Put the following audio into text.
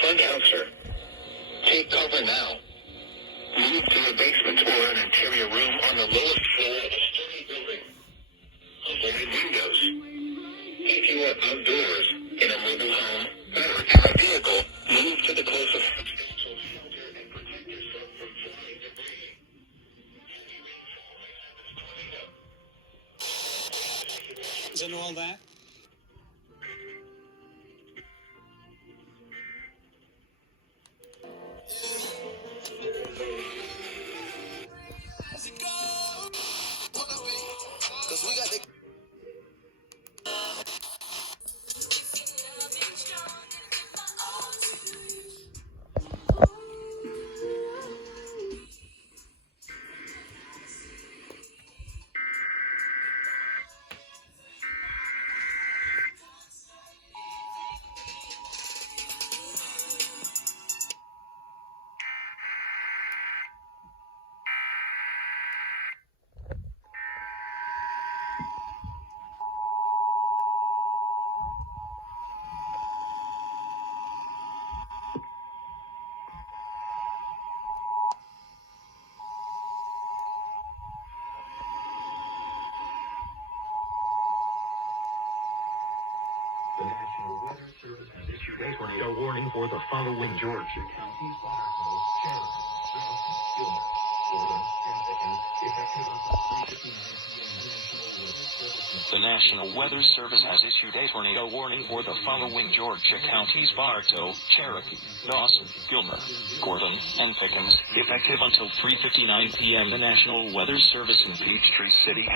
front counter. Take cover now. Move to a basement or an interior room on the lowest floor of a sturdy building. Avoid windows. If you are outdoors, in a mobile home, or in a vehicle, move to the closest substantial shelter and protect yourself from flying debris. Is it all that? Cause we got the The National Weather Service has issued a tornado warning for the following Georgia counties: Bartow, Cherokee, Dawson, Gilmer, Gordon, and Pickens, effective until 3:59 p.m. The National Weather Service has issued a tornado warning for the following Georgia counties: Bartow, Cherokee, Dawson, Gilmer, Gordon, and Pickens, effective until 3:59 p.m. The National Weather Service in Peachtree City